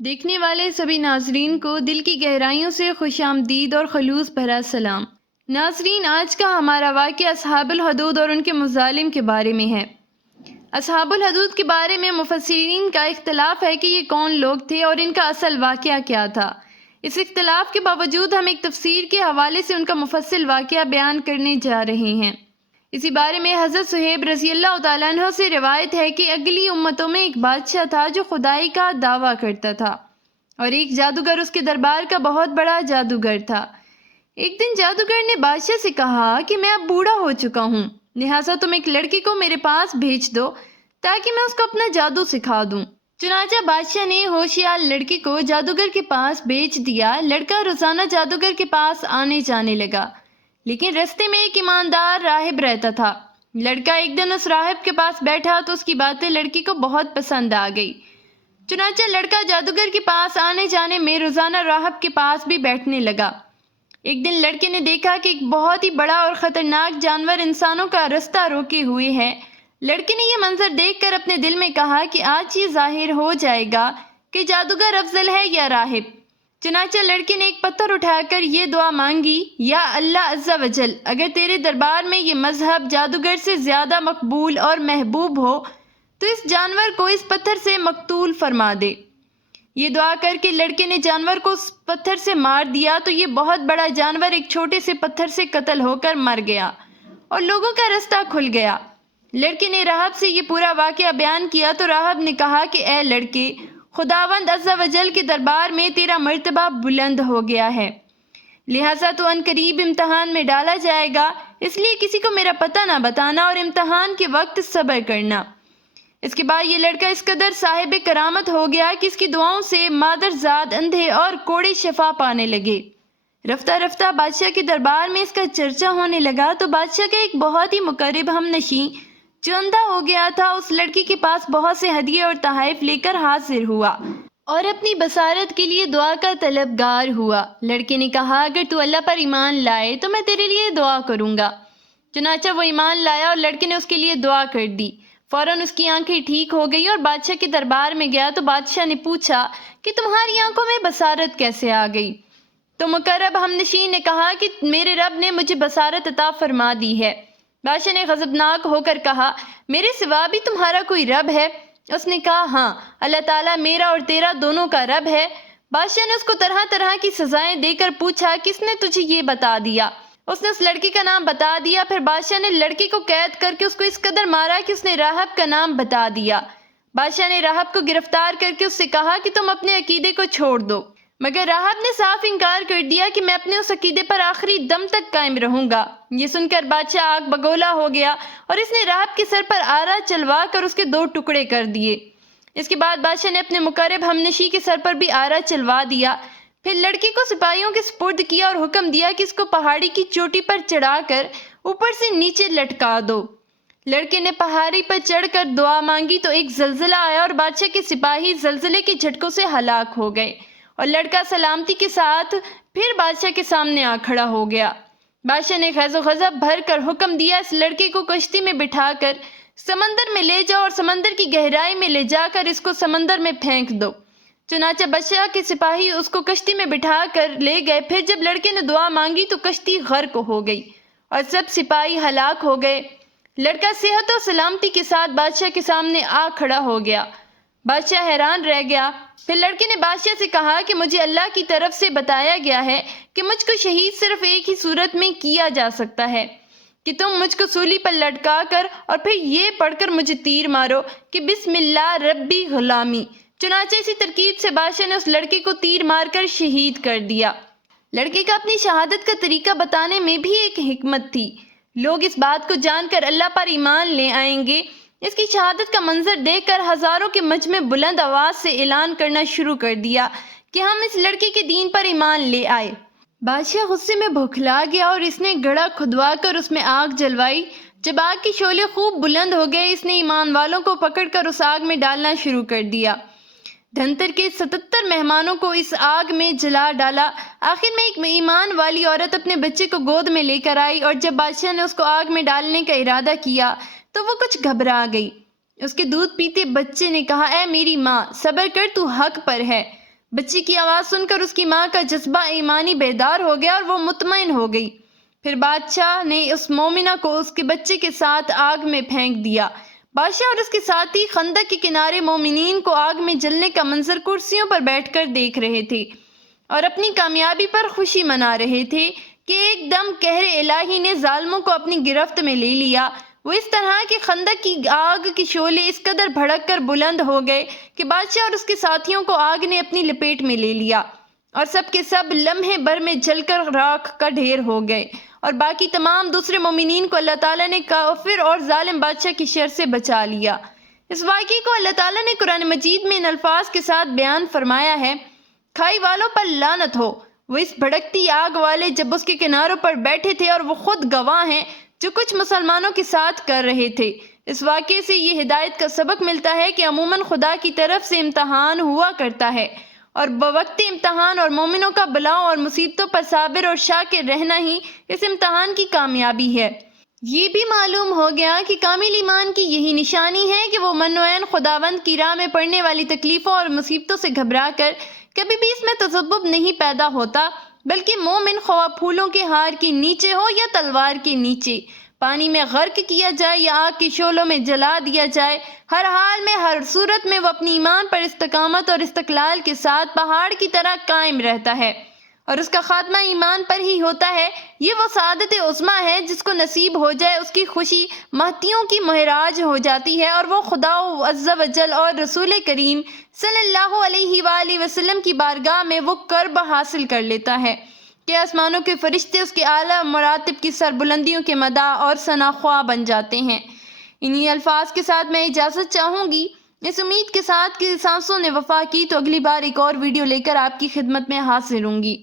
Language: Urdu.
دیکھنے والے سبھی ناظرین کو دل کی گہرائیوں سے خوش آمدید اور خلوص بھرا سلام۔ ناظرین، آج کا ہمارا واقعہ اصحاب الحدود اور ان کے مظالم کے بارے میں ہے۔ اصحاب الحدود کے بارے میں مفسرین کا اختلاف ہے کہ یہ کون لوگ تھے اور ان کا اصل واقعہ کیا تھا۔ اس اختلاف کے باوجود ہم ایک تفسیر کے حوالے سے ان کا مفصل واقعہ بیان کرنے جا رہے ہیں۔ اسی بارے میں حضرت صہیب رضی اللہ تعالیٰ عنہ سے روایت ہے کہ اگلی امتوں میں ایک بادشاہ تھا جو خدائی کا دعویٰ کرتا تھا اور ایک جادوگر اس کے دربار کا بہت بڑا جادوگر تھا۔ ایک دن جادوگر نے بادشاہ سے کہا کہ میں اب بوڑھا ہو چکا ہوں، لہٰذا تم ایک لڑکی کو میرے پاس بھیج دو تاکہ میں اس کو اپنا جادو سکھا دوں۔ چنانچہ بادشاہ نے ہوشیار لڑکی کو جادوگر کے پاس بھیج دیا۔ لڑکا روزانہ جادوگر کے پاس آنے جانے لگا، لیکن رستے میں ایک ایماندار راہب رہتا تھا۔ لڑکا ایک دن اس راہب کے پاس بیٹھا تو اس کی باتیں لڑکی کو بہت پسند آ گئی۔ چنانچہ لڑکا جادوگر کے پاس آنے جانے میں روزانہ راہب کے پاس بھی بیٹھنے لگا۔ ایک دن لڑکے نے دیکھا کہ ایک بہت ہی بڑا اور خطرناک جانور انسانوں کا رستہ روکے ہوئے ہے۔ لڑکے نے یہ منظر دیکھ کر اپنے دل میں کہا کہ آج یہ ظاہر ہو جائے گا کہ جادوگر افضل ہے یا راہب۔ چنانچہ لڑکے نے ایک پتھر اٹھا کر یہ دعا مانگی، یا اللہ عز و جل، اگر تیرے دربار میں یہ مذہب جادوگر سے زیادہ مقبول اور محبوب ہو تو اس جانور کو اس پتھر سے مقتول فرما دے۔ یہ دعا کر کے لڑکے نے جانور کو اس پتھر سے مار دیا تو یہ بہت بڑا جانور ایک چھوٹے سے پتھر سے قتل ہو کر مر گیا اور لوگوں کا رستہ کھل گیا۔ لڑکے نے راہب سے یہ پورا واقعہ بیان کیا تو راہب نے کہا کہ اے لڑکے، خداوند عز و جل کے دربار میں تیرا مرتبہ بلند ہو گیا ہے، لہٰذا تو ان قریب امتحان میں ڈالا جائے گا، اس لیے کسی کو میرا پتہ نہ بتانا اور امتحان کے وقت صبر کرنا۔ اس کے بعد یہ لڑکا اس قدر صاحب کرامت ہو گیا کہ اس کی دعاؤں سے مادرزاد، اندھے اور کوڑے شفا پانے لگے۔ رفتہ رفتہ بادشاہ کے دربار میں اس کا چرچا ہونے لگا تو بادشاہ کا ایک بہت ہی مقرب ہم نشیں جو اندھا ہو گیا تھا اس لڑکی کے پاس بہت سے ہدیے اور تحائف لے کر حاضر ہوا اور اپنی بصارت کے لیے دعا کا طلبگار ہوا۔ لڑکے نے کہا اگر تو اللہ پر ایمان لائے تو میں تیرے لیے دعا کروں گا۔ چنانچہ وہ ایمان لایا اور لڑکے نے اس کے لیے دعا کر دی۔ فوراً اس کی آنکھیں ٹھیک ہو گئی اور بادشاہ کے دربار میں گیا تو بادشاہ نے پوچھا کہ تمہاری آنکھوں میں بصارت کیسے آ گئی؟ تو مقرب ہم نشین نے کہا کہ میرے رب نے مجھے بصارت عطا فرما دی ہے۔ بادشاہ نے غضبناک ہو کر کہا میرے سوا بھی تمہارا کوئی رب ہے؟ اس نے کہا ہاں، اللہ تعالیٰ میرا اور تیرا دونوں کا رب ہے۔ بادشاہ نے اس کو طرح طرح کی سزائیں دے کر پوچھا کس نے تجھے یہ بتا دیا؟ اس نے اس لڑکی کا نام بتا دیا۔ پھر بادشاہ نے لڑکی کو قید کر کے اس کو اس قدر مارا کہ اس نے راہب کا نام بتا دیا۔ بادشاہ نے راہب کو گرفتار کر کے اس سے کہا کہ تم اپنے عقیدے کو چھوڑ دو، مگر راہب نے صاف انکار کر دیا کہ میں اپنے اس عقیدے پر آخری دم تک قائم رہوں گا۔ یہ سن کر بادشاہ آگ بگولا ہو گیا اور اس نے راہب کے سر پر آرا چلوا کر اس کے 2 ٹکڑے کر دیے۔ اس کے بعد بادشاہ نے اپنے مقرب ہمنشی کے سر پر بھی آرا چلوا دیا۔ پھر لڑکی کو سپاہیوں کے سپرد کیا اور حکم دیا کہ اس کو پہاڑی کی چوٹی پر چڑھا کر اوپر سے نیچے لٹکا دو۔ لڑکے نے پہاڑی پر چڑھ کر دعا مانگی تو ایک زلزلہ آیا اور بادشاہ کے سپاہی زلزلے کے جھٹکوں سے ہلاک ہو گئے اور لڑکا سلامتی کے ساتھ پھر بادشاہ کے سامنے آ کھڑا ہو گیا۔ بادشاہ نے خیز و غضب بھر کر حکم دیا اس لڑکے کو کشتی میں بٹھا کر سمندر میں لے جاؤ اور سمندر کی گہرائی میں لے جا کر اس کو سمندر میں پھینک دو۔ چنانچہ بادشاہ کے سپاہی اس کو کشتی میں بٹھا کر لے گئے۔ پھر جب لڑکے نے دعا مانگی تو کشتی غرق ہو گئی اور سب سپاہی ہلاک ہو گئے۔ لڑکا صحت و سلامتی کے ساتھ بادشاہ کے سامنے آ کھڑا ہو گیا۔ بادشاہ حیران رہ گیا۔ پھر لڑکے نے بادشاہ سے کہا کہ مجھے اللہ کی طرف سے بتایا گیا ہے کہ مجھ کو شہید صرف ایک ہی صورت میں کیا جا سکتا ہے کہ تم مجھ کو سولی پر لٹکا کر اور پھر یہ پڑھ کر مجھے تیر مارو کہ بسم اللہ ربی غلامی۔ چنانچہ اسی ترکیب سے بادشاہ نے اس لڑکے کو تیر مار کر شہید کر دیا۔ لڑکے کا اپنی شہادت کا طریقہ بتانے میں بھی ایک حکمت تھی۔ لوگ اس بات کو جان کر اللہ پر ایمان لے آئیں گے۔ اس کی شہادت کا منظر دیکھ کر ہزاروں کے مجمع بلند آواز سے اعلان کرنا شروع کر دیا کہ ہم اس لڑکے کے دین پر ایمان لے آئے۔ بادشاہ غصے میں بھوکھلا گیا اور اس نے گڑھا کھدوا کر اس میں آگ جلوائی۔ جب آگ کے شعلے خوب بلند ہو گئے اس نے ایمان والوں کو پکڑ کر اس آگ میں ڈالنا شروع کر دیا۔ دھنتر کے 77 مہمانوں کو اس آگ میں جلا ڈالا۔ آخر میں ایک ایمان والی عورت اپنے بچے کو گود میں لے کر آئی اور جب بادشاہ نے اس کو آگ میں ڈالنے کا ارادہ کیا تو وہ کچھ گھبرا گئی۔ اس کے دودھ پیتے بچے نے کہا اے میری ماں، صبر کر، تو حق پر ہے۔ بچی کی آواز سن کر اس کی ماں کا جذبہ ایمانی بیدار ہو گیا اور وہ مطمئن ہو گئی۔ پھر بادشاہ نے اس مومنہ کو اس کے بچے کے ساتھ آگ میں پھینک دیا۔ بادشاہ اور اس کے ساتھی خندق کے کنارے مومنین کو آگ میں جلنے کا منظر کرسیوں پر بیٹھ کر دیکھ رہے تھے اور اپنی کامیابی پر خوشی منا رہے تھے کہ ایک دم قہر الہی نے ظالموں کو اپنی گرفت میں لے لیا۔ وہ اس طرح کہ خندق کی آگ کے شعلے اس قدر بھڑک کر بلند ہو گئے کہ بادشاہ اور اس کے ساتھیوں کو آگ نے اپنی لپیٹ میں لے لیا اور سب کے سب لمحے بھر میں جل کر راکھ کا ڈھیر ہو گئے، اور باقی تمام دوسرے مومنین کو اللہ تعالیٰ نے کافر اور ظالم بادشاہ کی شر سے بچا لیا۔ اس واقعے کو اللہ تعالیٰ نے قرآن مجید میں ان الفاظ کے ساتھ بیان فرمایا ہے: کھائی والوں پر لعنت ہو، وہ اس بھڑکتی آگ والے جب اس کے کناروں پر بیٹھے تھے اور وہ خود گواہ ہیں جو کچھ مسلمانوں کے ساتھ کر رہے تھے۔ اس واقعے سے یہ ہدایت کا سبق ملتا ہے کہ عموماً خدا کی طرف سے امتحان ہوا کرتا ہے، اور بوقت امتحان اور مومنوں کا بلاؤں اور مصیبتوں پر صابر اور شاکر رہنا ہی اس امتحان کی کامیابی ہے۔ یہ بھی معلوم ہو گیا کہ کامل ایمان کی یہی نشانی ہے کہ وہ منوعین خداوند کی راہ میں پڑنے والی تکلیفوں اور مصیبتوں سے گھبرا کر کبھی بھی اس میں تذبذب نہیں پیدا ہوتا، بلکہ مومن خواہ پھولوں کے ہار کے نیچے ہو یا تلوار کے نیچے، پانی میں غرق کیا جائے یا آگ کے شعلوں میں جلا دیا جائے، ہر حال میں ہر صورت میں وہ اپنی ایمان پر استقامت اور استقلال کے ساتھ پہاڑ کی طرح قائم رہتا ہے، اور اس کا خاتمہ ایمان پر ہی ہوتا ہے۔ یہ وہ سعادت عظمیٰ ہے جس کو نصیب ہو جائے اس کی خوشی مہتیوں کی مہراج ہو جاتی ہے، اور وہ خدا عز و جل اور رسول کریم صلی اللہ علیہ وآلہ وسلم کی بارگاہ میں وہ قرب حاصل کر لیتا ہے کہ آسمانوں کے فرشتے اس کے اعلیٰ مراتب کی سربلندیوں کے مداح اور ثناءخواہ بن جاتے ہیں۔ انہی الفاظ کے ساتھ میں اجازت چاہوں گی، اس امید کے ساتھ کہ سانسوں نے وفا کی تو اگلی بار ایک اور ویڈیو لے کر آپ کی خدمت میں حاضر ہوں گی۔